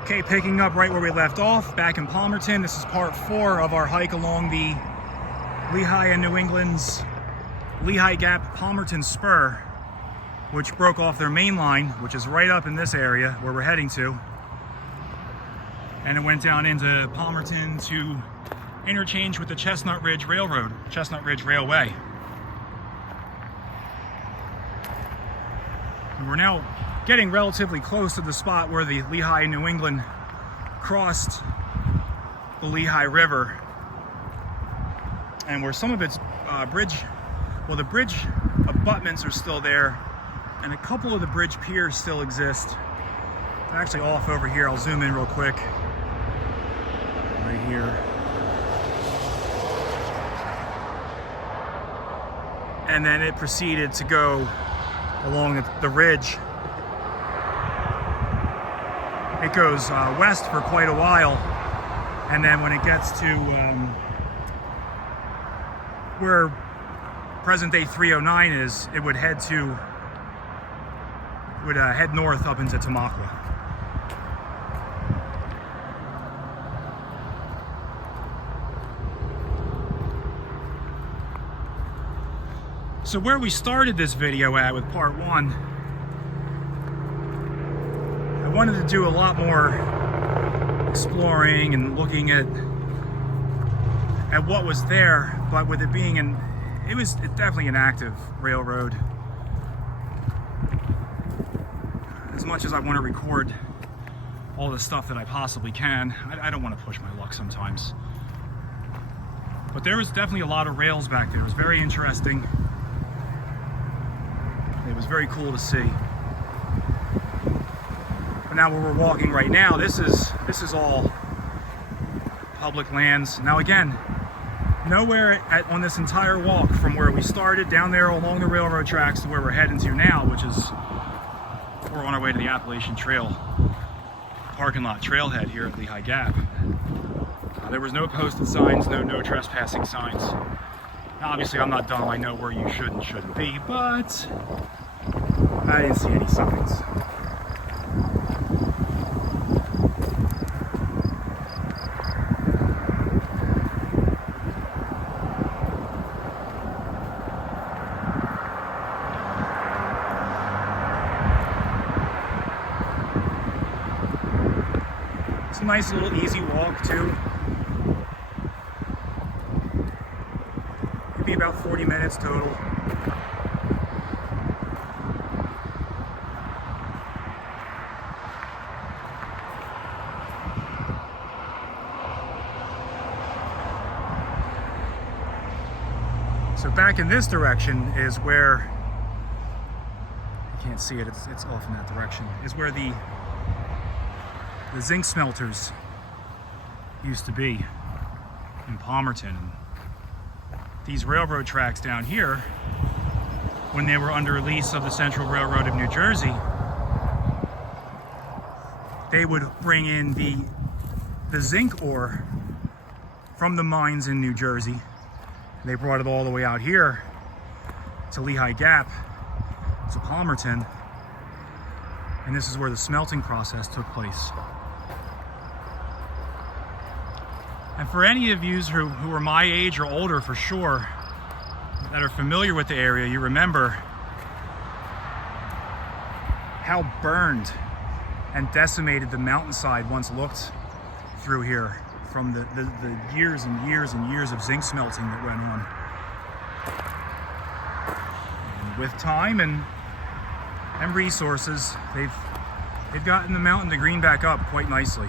Okay, picking up right where we left off, back in Palmerton. This is part 4 of our hike along the Lehigh and New England's Lehigh Gap Palmerton spur, which broke off their main line, which is right up in this area where we're heading to. And it went down into Palmerton to interchange with the Chestnut Ridge Railway. And we're now getting relatively close to the spot where the Lehigh and New England crossed the Lehigh River, and where some of its the bridge abutments are still there, and a couple of the bridge piers still exist. They're actually off over here. I'll zoom in real quick. Right here. And then it proceeded to go along the ridge. It goes west for quite a while, and then when it gets to where present-day 309 is, it would head north up into Tamaqua. So where we started this video at with part 1, I wanted to do a lot more exploring and looking at what was there, but with it being it was definitely an active railroad. As much as I want to record all the stuff that I possibly can, I don't want to push my luck sometimes. But there was definitely a lot of rails back there. It was very interesting. It was very cool to see. But now where we're walking right now, this is all public lands. Now again, nowhere on this entire walk from where we started down there along the railroad tracks to where we're heading to now, which is we're on our way to the Appalachian Trail parking lot trailhead here at Lehigh Gap. There was no posted signs, no trespassing signs. Now, obviously I'm not dumb, I know where you should and shouldn't be, but I didn't see any signs. It's a nice little easy walk too. Maybe about 40 minutes total. So back in this direction is where, you can't see it, it's off in that direction, is where the zinc smelters used to be in Palmerton. And these railroad tracks down here, when they were under lease of the Central Railroad of New Jersey, they would bring in the zinc ore from the mines in New Jersey. They brought it all the way out here to Lehigh Gap, to Palmerton, and this is where the smelting process took place. And for any of you who are my age or older for sure, that are familiar with the area, you remember how burned and decimated the mountainside once looked through here from the years and years and years of zinc smelting that went on. And with time and resources, they've gotten the mountain to green back up quite nicely.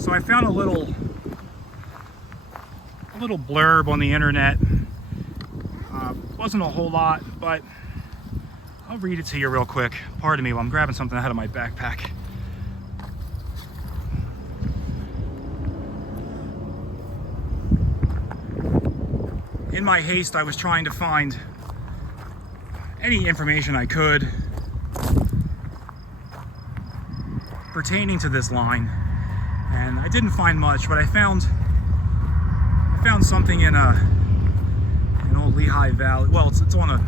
So I found a little blurb on the internet. Wasn't a whole lot, but I'll read it to you real quick. Pardon me while I'm grabbing something out of my backpack. In my haste, I was trying to find any information I could pertaining to this line, and I didn't find much, but I found something in an old Lehigh Valley. Well, it's on a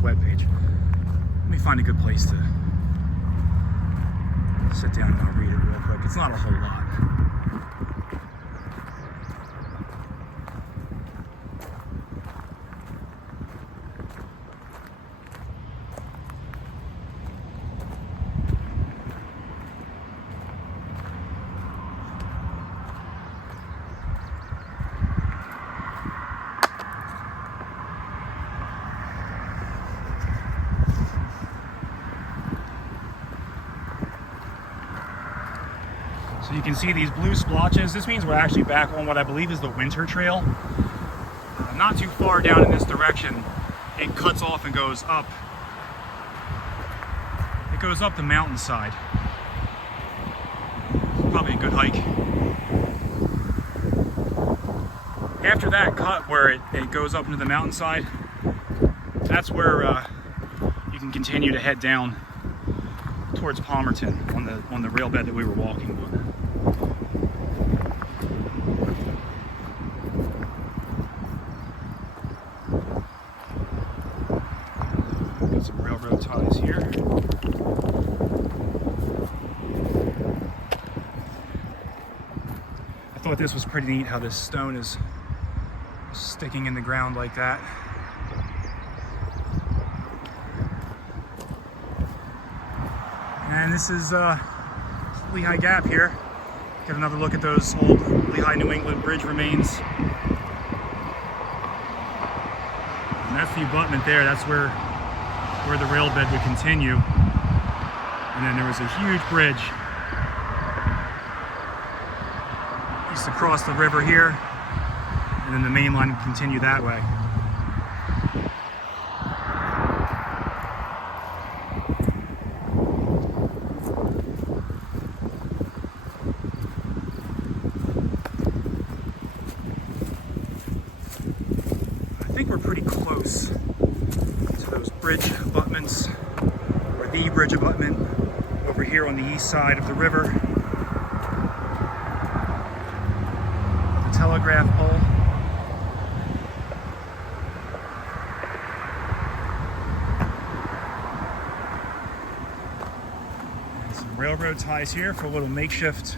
webpage. Let me find a good place to sit down and I'll read it real quick. It's not a whole lot. So you can see these blue splotches. This means we're actually back on what I believe is the winter trail. Not too far down in this direction, it cuts off and goes up. It goes up the mountainside. Probably a good hike. After that cut where it goes up into the mountainside, that's where you can continue to head down towards Palmerton on the rail bed that we were walking on. Got some railroad ties here. I thought this was pretty neat how this stone is sticking in the ground like that. And this is Lehigh Gap here. Get another look at those old Lehigh New England bridge remains. And that's the abutment there. That's where the rail bed would continue. And then there was a huge bridge. Used to cross the river here, and then the main line would continue that way. I think we're pretty close to those bridge abutments, or the bridge abutment over here on the east side of the river. The telegraph pole. And some railroad ties here for a little makeshift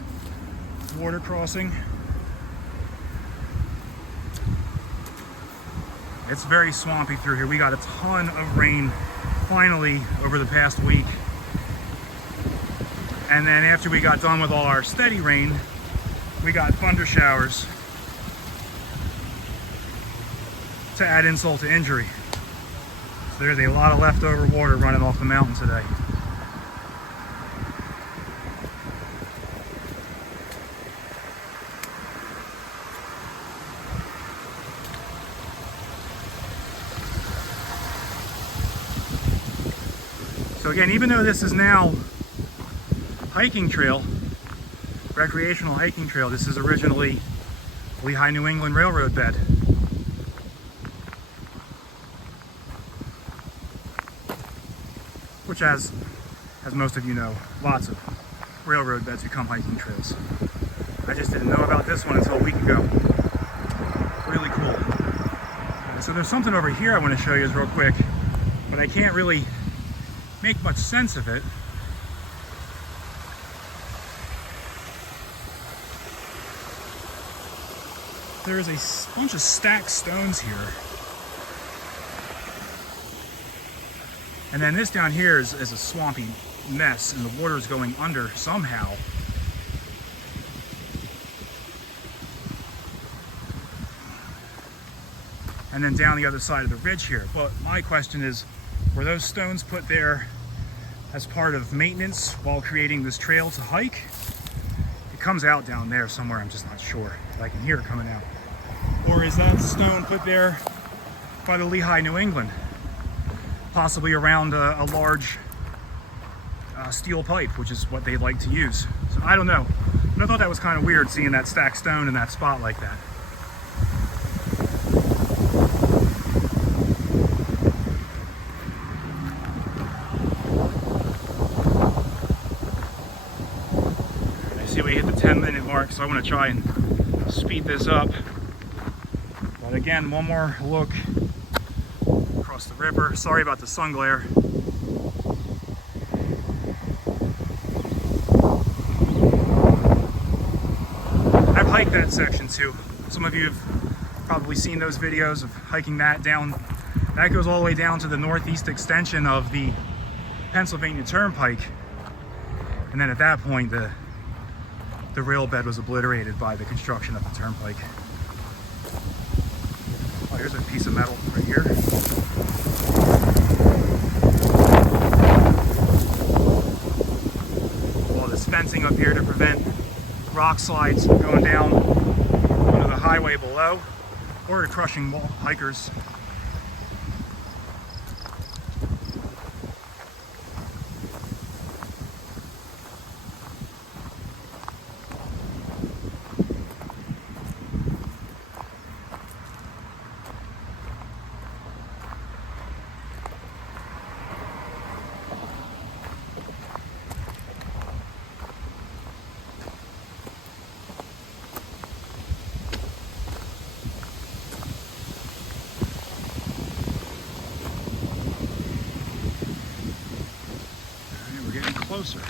water crossing. It's very swampy through here. We got a ton of rain finally over the past week. And then after we got done with all our steady rain, we got thunder showers to add insult to injury. So there's a lot of leftover water running off the mountain today. So again, even though this is now hiking trail, recreational hiking trail, this is originally Lehigh New England railroad bed. Which, as most of you know, lots of railroad beds become hiking trails. I just didn't know about this one until a week ago. Really cool. So there's something over here I want to show you real quick, but I can't really make much sense of it. There's a bunch of stacked stones here. And then this down here is a swampy mess, and the water is going under somehow. And then down the other side of the ridge here. But my question is, were those stones put there as part of maintenance while creating this trail to hike? It comes out down there somewhere, I'm just not sure. I can hear it coming out. Or is that stone put there by the Lehigh New England? Possibly around a large steel pipe, which is what they like to use. So I don't know. But I thought that was kind of weird seeing that stacked stone in that spot like that. see, we hit the 10-minute mark, so I want to try and speed this up. But again, one more look across the river. Sorry about the sun glare. I've hiked that section too. Some of you have probably seen those videos of hiking that down. That goes all the way down to the northeast extension of the Pennsylvania Turnpike. And then at that point, the rail bed was obliterated by the construction of the turnpike. Oh, here's a piece of metal right here. All this fencing up here to prevent rock slides from going down onto the highway below or crushing hikers. Closer.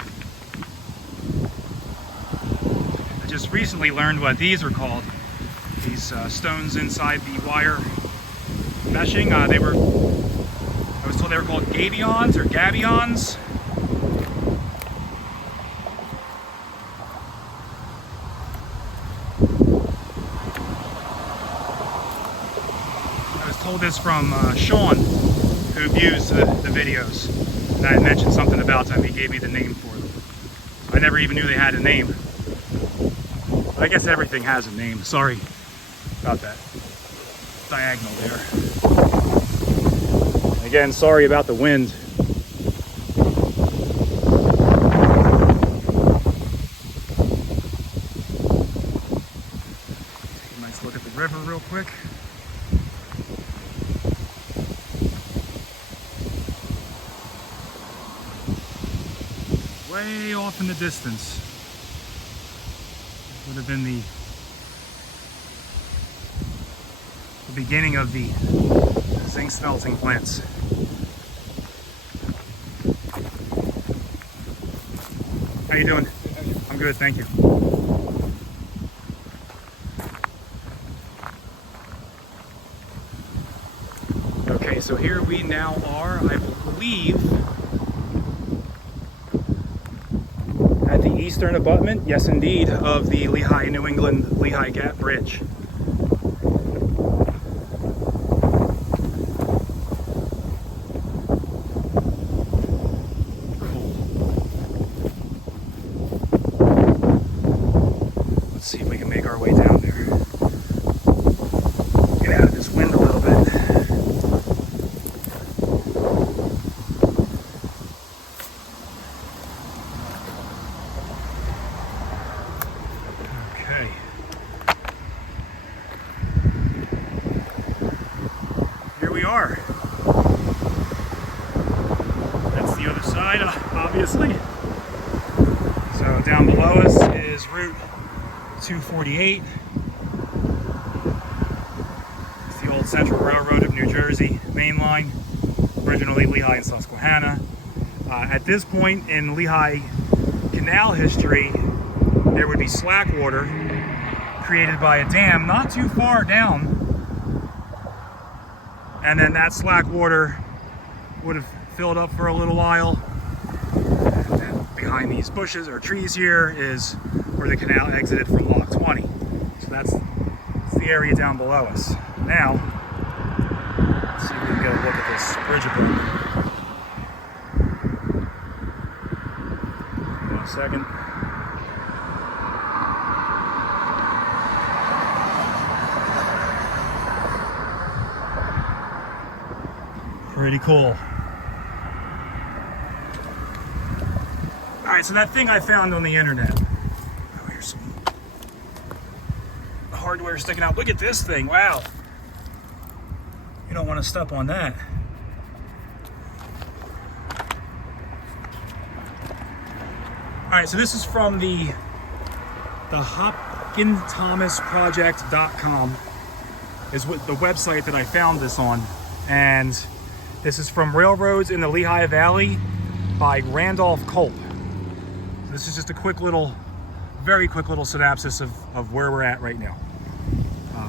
I just recently learned what these are called. These stones inside the wire meshing. I was told they were called gabions or gabions. I was told this from Sean, who views the videos. And I had mentioned something about them. He gave me the name for them. I never even knew they had a name. I guess everything has a name. Sorry about that diagonal there. Again, sorry about the wind. Nice look at the river real quick. Way off in the distance would have been the beginning of the zinc smelting plants. How you doing? I'm good, thank you. Okay, so here we now are, I believe, at the eastern abutment, yes indeed, of the Lehigh and New England Lehigh Gap Bridge. Cool. Let's see if we can make our way down there. Get out of this wind a little bit. That's the other side, obviously. So down below us is Route 248. It's the old Central Railroad of New Jersey, mainline, originally Lehigh and Susquehanna. At this point in Lehigh Canal history, there would be slack water created by a dam not too far down. And then that slack water would have filled up for a little while. And then behind these bushes or trees here is where the canal exited from Lock 20. So that's the area down below us. Now, let's see if we can get a look at this bridge above. Hold on a second. Pretty cool. Alright, so that thing I found on the internet. Oh, here's some hardware sticking out. Look at this thing, wow. You don't want to step on that. Alright, so this is from the The HopkinThomasProject.com is what the website that I found this on, and this is from Railroads in the Lehigh Valley by Randolph Culp. This is just a quick little, very quick little synopsis of where we're at right now.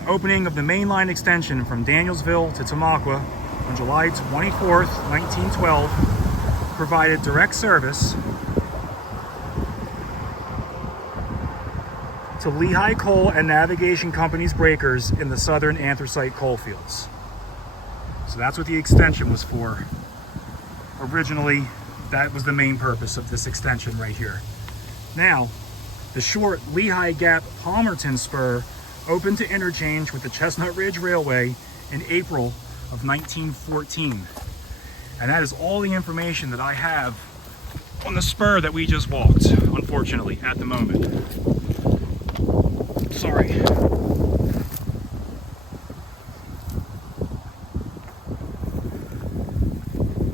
Opening of the mainline extension from Danielsville to Tamaqua on July 24th, 1912, provided direct service to Lehigh Coal and Navigation Company's breakers in the southern anthracite coal fields. So that's what the extension was for. Originally, that was the main purpose of this extension right here. Now, the short Lehigh Gap Palmerton spur opened to interchange with the Chestnut Ridge Railway in April of 1914. And that is all the information that I have on the spur that we just walked, unfortunately, at the moment. Sorry.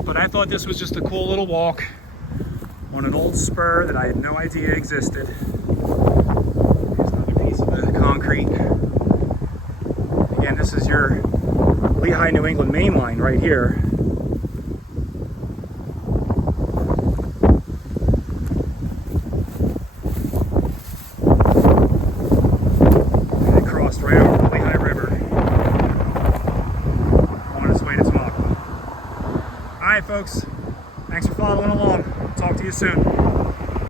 But I thought this was just a cool little walk on an old spur that I had no idea existed. Here's another piece of the concrete. Again, this is your Lehigh, New England mainline right here. And it crossed right over the Lehigh River on its way to Tamaqua. All right, folks. Thanks for following along. Talk to you soon.